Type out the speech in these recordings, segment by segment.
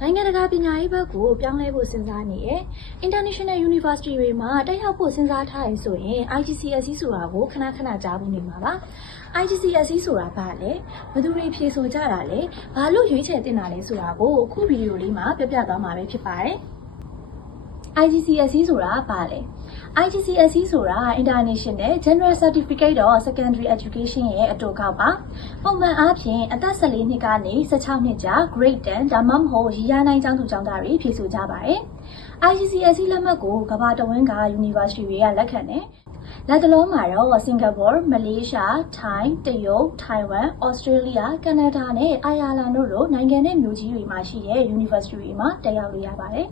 နိုင်ငံတကာပညာရေးဘက်ကိုပြောင်းလဲဖို့စဉ်းစားနေရဲ့ International University တွေမှာတက်ရောက်ဖို့စဉ်းစားထားရင်ဆိုရင် IGCSE ဆိုတာကိုခဏကြားဖို့နေမှာပါ IGCSE ဆိုတာဘာလဲဘယ်သူတွေဖြေဆိုကြတာလဲဘာလို့ရွေးချယ်တင်တာလဲဆိုတာကိုအခုဗီဒီယိုလေးမှာပြပြသွားမှာပဲဖြစ်ပါတယ် IGCSE ဆိုတာဘာလဲ IGCSE ဆိုတာ International General Certificate of Secondary Education ရဲ့အတူကောက်ပါပုံမှန်အားဖြင့်အသက်14နှစ်ကနေ16နှစ်ကြာ Grade 10ဒါမှမဟုတ်ရည်ရနိုင်ကျောင်းသူကျောင်းသားတွေဖြေဆိုကြပါတယ် IGCSE လက်မှတ်ကိုကမ္ဘာတဝန်းက University တွေကလက်ခံတယ်လက်တလုံးမှာတော့စင်ကာပူမလေးရှားထိုင်းတရုတ်ထိုင်ဝမ်ဩစတြေးလျကနေဒါနဲ့အိုင်ယာလန်တို့လိုနိုင်ငံနဲ့မြို့ကြီးတွေမှာရှိတဲ့ University တွေမှာတက်ရောက်လို့ရပါတယ်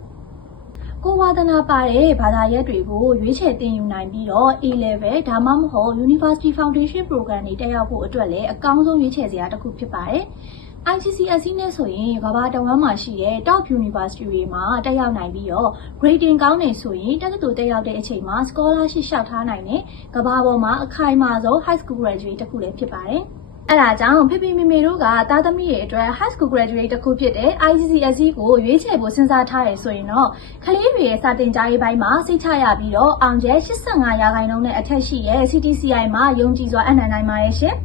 ကိုဝါသနာပါတဲ့ဘာသာရပ်တွေကိုရွေးချယ်သင်ယူနိုင်ပြီးတော့ A-level ဒါမှမဟုတ် University Foundation Program တွေတက်ရောက်ဖို့အတွက်လည်းအကောင်းဆုံးရွေးချယ်စရာတစ်ခုဖြစ်ပါတယ်။ IGCSE နဲ့ဆိုရင်ကမ္ဘာတဝန်းမှာရှိတဲ့ Top University တွေမှာတက်ရောက်နိုင်ပြီးတော့ grading ကောင်းနေဆိုရင်တက္ကသိုလ်တက်ရောက်တဲ့အချိန်မှာ scholarship လျှောက်ထားနိုင်တဲ့ကမ္ဘာပေါ်မှာအခိုင်အမာဆုံး high school graduate တစ်ခုလည်းဖြစ်ပါတယ်။အဲ့ဒါကြောင့်ဖေဖေမေမေတို့ကသားသမီးတွေအတွက် high school graduate တစ်ခုဖြစ်တဲ့ IGCSE ကိုရွေးချယ်ဖို့စဉ်းစားထားတယ်ဆိုရင်တော့ကလေးတွေရဲ့စာသင်ကြားရေးပိုင်းမှာစိတ်ချရပြီးတော့အောင်ကျဲ85%နဲ့အထက်ရှိရဲ့ CTCI မှာယုံကြည်စွာအနံ့နိုင်ပါရဲ့ရှင်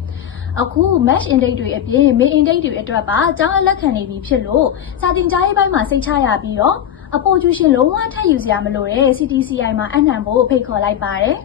အခု match intake တွေအပြင် main intake တွေအတွက်ပါအကြောင်းအလက်ခံနေပြီဖြစ်လို့စာသင်ကြားရေးပိုင်းမှာစိတ်ချရပြီးတော့အပေါ်ကျူရှင်လုံးဝထပ်ယူစရာမလိုတဲ့ CTCI မှာအနှံ့ဖို့ဖိတ်ခေါ်လိုက်ပါတယ်